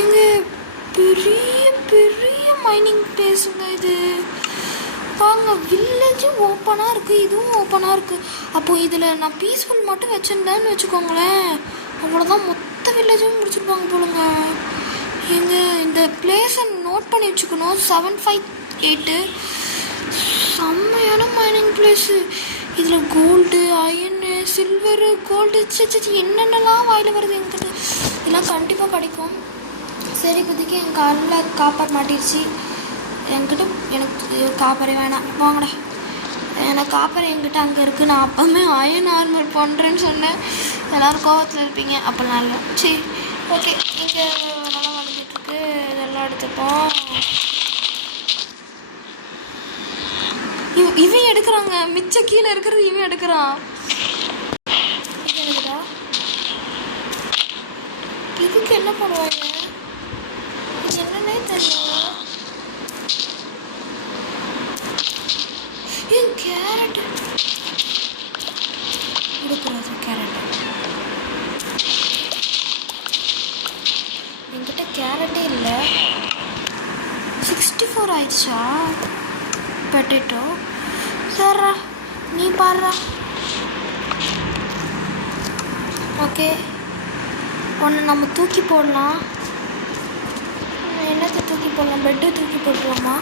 எங்க பெரிய பெரிய மைனிங் பிளேஸுங்க இது. பாருங்க, வில்லேஜும் ஓப்பனாக இருக்குது, இதுவும் ஓப்பனாக இருக்குது. அப்போது இதில் நான் பீஸ்ஃபுல் மட்டும் வச்சுருந்தேன்னு வச்சுக்கோங்களேன், அவ்வளோதான், மொத்த வில்லேஜும் முடிச்சிருப்பாங்க போலுங்க. எங்க இந்த பிளேஸை நோட் பண்ணி வச்சுக்கணும். 758 செம்மையான மைனிங் பிளேஸு. இதில் கோல்டு, அயனு, சில்வரு, கோல்டு என்னென்னலாம் வாயில் வருது எங்கிட்ட, இதெல்லாம் கண்டிப்பாக கிடைக்கும். சரி, இப்போதைக்கு என் காலில் காப்பாற்ற மாட்டிடுச்சு. என்கிட்ட எனக்கு காப்பரை வேணாம், வாங்கடா. எனக்கு காப்பரை என்கிட்ட அங்கே இருக்குது. நான் அப்போவுமே அயன் ஆர்மர் பண்ணுறேன்னு சொன்னேன். எல்லோரும் கோவத்தில் இருப்பீங்க. அப்போ நல்லா சரி, ஓகே. இங்கே நல்லா வளர்ந்துட்டுருக்கு, இதெல்லாம் எடுத்துப்போம். இவன் எடுக்கிறாங்க, மிச்ச கீழே இருக்கிறது இவன் எடுக்கிறான். இதுக்கு என்ன பண்ணுவாங்க என்னன்னே தெரியல. ஏன் கேரட் கொடுக்குறது? கேரட் என்கிட்ட கேரட்டே இல்லை. 64 ஆயிடுச்சா பொட்டேட்டோ? சரிடா, நீ பாடுறா. ஓகே, ஒன்று நம்ம தூக்கி போடலாம். என்னத்தை தூக்கி போடலாம்? பெட்டு தூக்கி போடலாமா?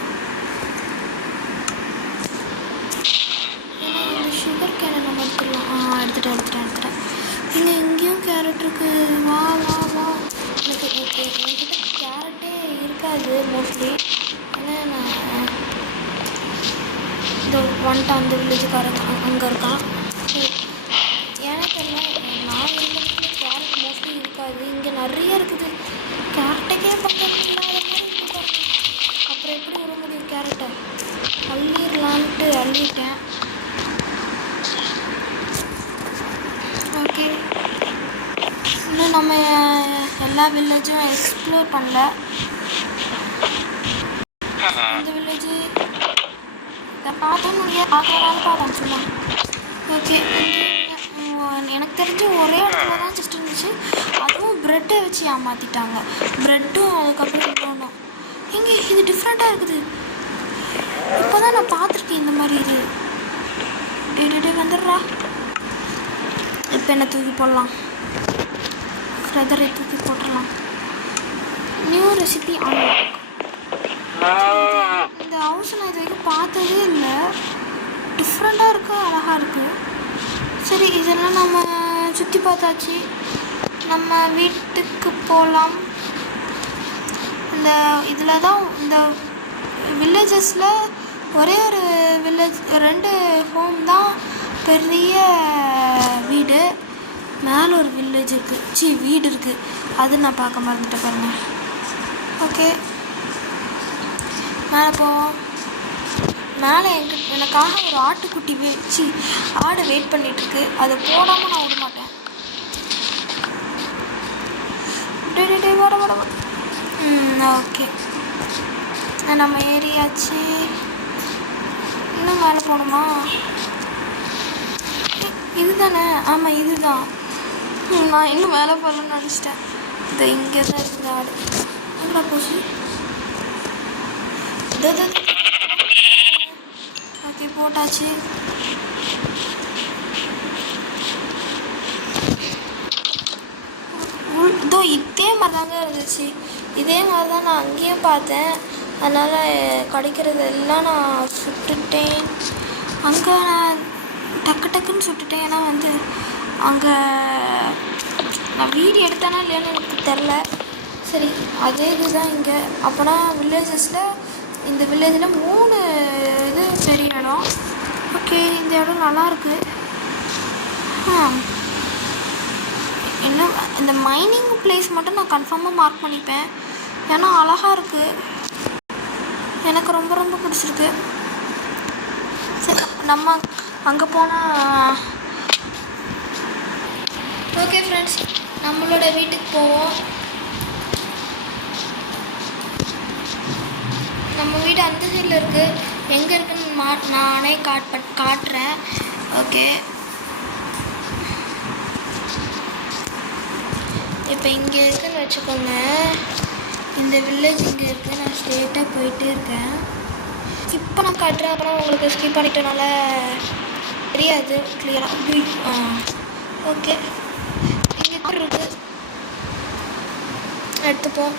ஏன்னா இந்த சுகர் கேனை நம்ம எடுத்துடலாம். எடுத்துட்டேன். இல்லை, இங்கேயும் கேரட் இருக்குது. வா வா வா. என்கிட்ட கேரட்டே இருக்காது மோஸ்ட்லி. ஆனால் நான் இந்த வந்துட்டு அந்த வில்லேஜுக்காரங்க அங்கே இருக்கான். ஏன்னா தெரியல, நான் இருந்ததுக்கு கேரட் மோஸ்ட்லி இருக்காது. இங்கே நிறைய இருக்குது. கேரட்டுக்கே பக்கத்தில் இல்லாத மாதிரி இருக்குது. அப்புறம் எப்படி விட முடியும் கேரட்டை? அள்ளிடலான்ட்டு அள்ளிட்டேன். ஓகே, இன்னும் நம்ம எல்லா வில்லேஜும் எக்ஸ்ப்ளோர் பண்ணல. இந்த வில்லேஜு இதை பார்க்க முடியாது, பார்க்கலாம் சும்மா. ஓகே, எனக்கு தெரிஞ்சு ஒரே இடத்துல தான் ஜஸ்ட் இருந்துச்சு. அதுவும் ப்ரெட்டை வச்சு ஏமாற்றிட்டாங்க. ப்ரெட்டும் அதுக்கப்புறம் போனோம். இங்கே இது டிஃப்ரெண்ட்டாக இருக்குது. இப்போ தான் நான் பார்த்துருக்கேன் இந்த மாதிரி. இது டே வந்துடுறா. இப்போ என்ன தூக்கி போடலாம்? ஃப்ரெதரை தூக்கி போட்டுடலாம். New recipe unlock. இந்த ஹவுஸ் நான் இது வரைக்கும் பார்த்ததே இல்லை. டிஃப்ரெண்ட்டாக இருக்குது, அழகாக இருக்குது. சரி, இதெல்லாம் நம்ம சுற்றி பார்த்தாச்சு. நம்ம வீட்டுக்கு போகலாம். இந்த இதில் தான் இந்த வில்லேஜஸில் ஒரே ஒரு வில்லேஜ், 2 ஹோம் தான் பெரிய வீடு. மேலே ஒரு வில்லேஜ் இருக்குது, வீடு இருக்குது. அது நான் பார்க்க மறந்துட்டேன் பாருங்க. ஓகே, மேலே போவோம். மேலே எனக்காக ஒரு ஆட்டுக்குட்டி வச்சு ஆடை வெயிட் பண்ணிகிட்ருக்கு. அதை போடாமல் நான் விட மாட்டேன். வர ஓகே, நம்ம ஏரியாச்சு. இன்னும் மேலே போகணுமா? இது தானே? ஆமாம், இது தான். நான் இன்னும் மேலே போகலன்னு நினச்சிட்டேன். இது இங்கே தான் இருக்குது ஆடு. எங்கடா போச்சு? ஓகே, போட்டாச்சு. இதோ இதே மாதிரி தாங்க இருந்துச்சு. இதே மாதிரி தான் நான் அங்கேயும் பார்த்தேன். அதனால் கிடைக்கிறது எல்லாம் நான் சுட்டுட்டேன். அங்கே நான் டக்குன்னு சுட்டுட்டேன். ஏன்னா அங்கே நான் வீடியோ எடுத்தேனா இல்லையான்னு எனக்கு தெரில. சரி, அதே இதுதான் இங்கே. அப்போனா வில்லேஜஸில் இந்த வில்லேஜில் 3 இது பெரிய இடம். ஓகே, இந்த இடம் நல்லாயிருக்கு. இன்னும் இந்த மைனிங் பிளேஸ் மட்டும் நான் கன்ஃபார்மாக மார்க் பண்ணிப்பேன். ஏன்னா அழகாக இருக்குது, எனக்கு ரொம்ப ரொம்ப பிடிச்சிருக்கு. சரி, நம்ம அங்கே போனால் ஓகே ஃப்ரெண்ட்ஸ், நம்மளோட வீட்டுக்கு போவோம். நம்ம வீடு அந்த சைடில் இருக்குது. எங்கே இருக்குன்னு நானே காட்டுறேன். ஓகே, இப்போ இங்கே இருக்குன்னு வச்சுக்கோங்க. இந்த வில்லேஜ் இங்கே இருக்குது. நான் ஸ்ட்ரெயிட்டாக போயிட்டே இருக்கேன். இப்போ நான் காட்டுறேன், அப்புறம் உங்களுக்கு ஸ்கிப் பண்ணிட்டனால தெரியாது கிளியராக. ஓகே, இங்கே இருக்குது, எடுத்துப்போம்.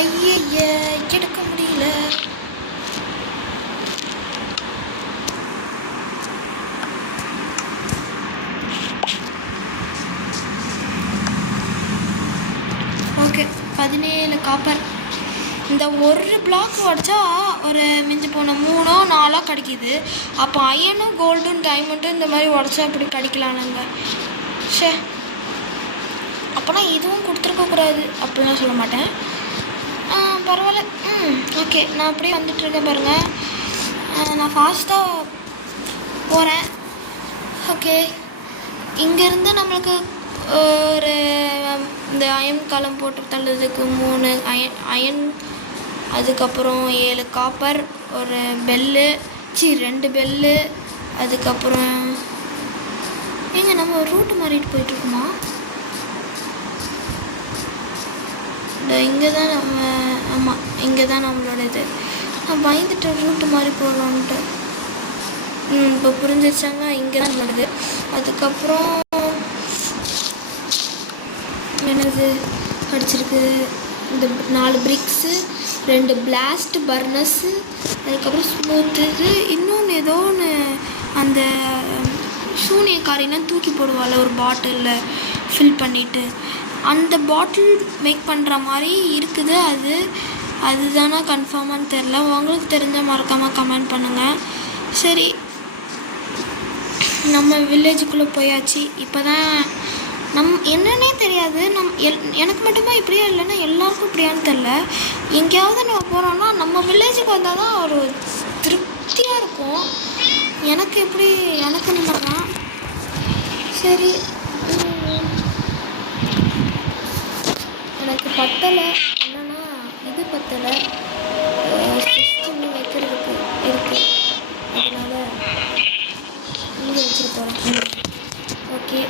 ஐய எடுக்க முடியல. Okay, 17 copper. இந்த ஒரு பிளாக் உடச்சா ஒரு மிஞ்சி போன 3 or 4 கிடைக்கிது. அப்போ அயனும் கோல்டும் டைமண்டும் இந்த மாதிரி உடச்சா இப்படி கிடைக்கலானுங்க. ஷே, அப்போனா இதுவும் கொடுத்துருக்கக்கூடாது அப்படிலாம் சொல்ல மாட்டேன். பரவாயில்ல. ஓகே, நான் அப்படியே வந்துட்டுருக்கேன் பாருங்கள். நான் ஃபாஸ்ட்டாக போகிறேன். ஓகே, இங்கேருந்து நம்மளுக்கு ஒரு இந்த அயன் காலம் போட்டு தள்ளதுக்கு 3 அயன், அதுக்கப்புறம் 7 காப்பர், ஒரு பெல்லு, 2 பெல்லு, அதுக்கப்புறம் எங்கே நம்ம ரூட்டு மாறிட்டு போயிட்டுருக்குமா? இங்கே தான் நம்ம, ஆமாம் இங்கே தான் நம்மளோட இது. நான் பயந்துட்டு ரூட்டு மாதிரி போகலான்ட்டு. இப்போ புரிஞ்சிருச்சாங்க, இங்கே தான் நம்மளோடது. அதுக்கப்புறம் என்னது கிடச்சிருக்கு? இந்த 4 பிரிக்ஸு, 2 பிளாஸ்ட் பர்னஸ்ஸு, அதுக்கப்புறம் ஸ்மூத்து. இது இன்னொன்று ஏதோ ஒன்று அந்த சூனியக்காரிலாம் தூக்கி போடுவாள் ஒரு பாட்டிலில் ஃபில் பண்ணிவிட்டு, அந்த பாட்டில் மேக் பண்ணுற மாதிரி இருக்குது. அதுதானா கன்ஃபார்மானு தெரில. உங்களுக்கு தெரிஞ்சால் மறக்காமல் கமெண்ட் பண்ணுங்கள். சரி, நம்ம வில்லேஜுக்குள்ளே போயாச்சு. இப்போ தான் என்னன்னே தெரியாது. எனக்கு மட்டுமா இப்படியா, இல்லைன்னா எல்லாருக்கும் இப்படியான்னு தெரில. எங்கேயாவது நம்ம போகிறோன்னா நம்ம வில்லேஜுக்கு வந்தால் தான் ஒரு திருப்தியாக இருக்கும். எனக்கு எப்படி, எனக்கு இந்த மாதிரி தான். சரி, எனக்கு பத்தலை. என்னென்னா இது பத்தலை, சிஸ்டம் வைக்கிறதுக்கு இருக்குது. அதனால் இங்கே வச்சுட்டு போகிறேன். ஓகே,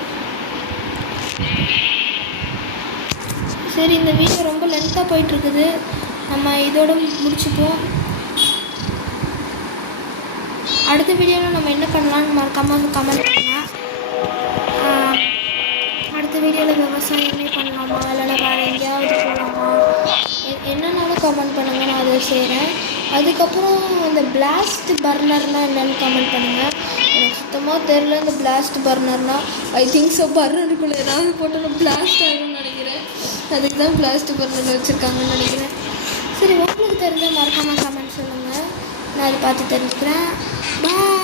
சரி, இந்த வீடியோ ரொம்ப லென்த்தாக போயிட்டுருக்குது. நம்ம இதோட முடிச்சுப்போம். அடுத்த வீடியோவில் நம்ம என்ன பண்ணலான்னு மறக்காமல் கமெண்ட் பண்ணுங்கள். அடுத்த வீடியோவில் விவசாயமே பண்ணலாமா, இல்லைனா வேறு எங்கேயாவது போகலாமா, என்னென்னாலும் கமெண்ட் பண்ணுங்கள், நான் அதை செய்கிறேன். அதுக்கப்புறம் இந்த பிளாஸ்ட் பர்னர்னால் என்னென்னு கமெண்ட் பண்ணுங்கள். எனக்கு சுத்தமாக தெரில இந்த பிளாஸ்ட் பர்னர்னால். ஐ திங்க் ஸோ பர்னருக்குள்ளே ஏதாவது போட்டு பிளாஸ்ட் ஆகும்னு நினைக்கிறேன். அதுக்கு தான் பிளாஸ்ட் பர்னர் வச்சுருக்காங்கன்னு நினைக்கிறேன். சரி, உங்களுக்கு தெரிஞ்சால் மறக்காமல் கமெண்ட் சொல்லுங்கள், நான் அதை பார்த்து தெரிஞ்சுக்கிறேன். பாய்.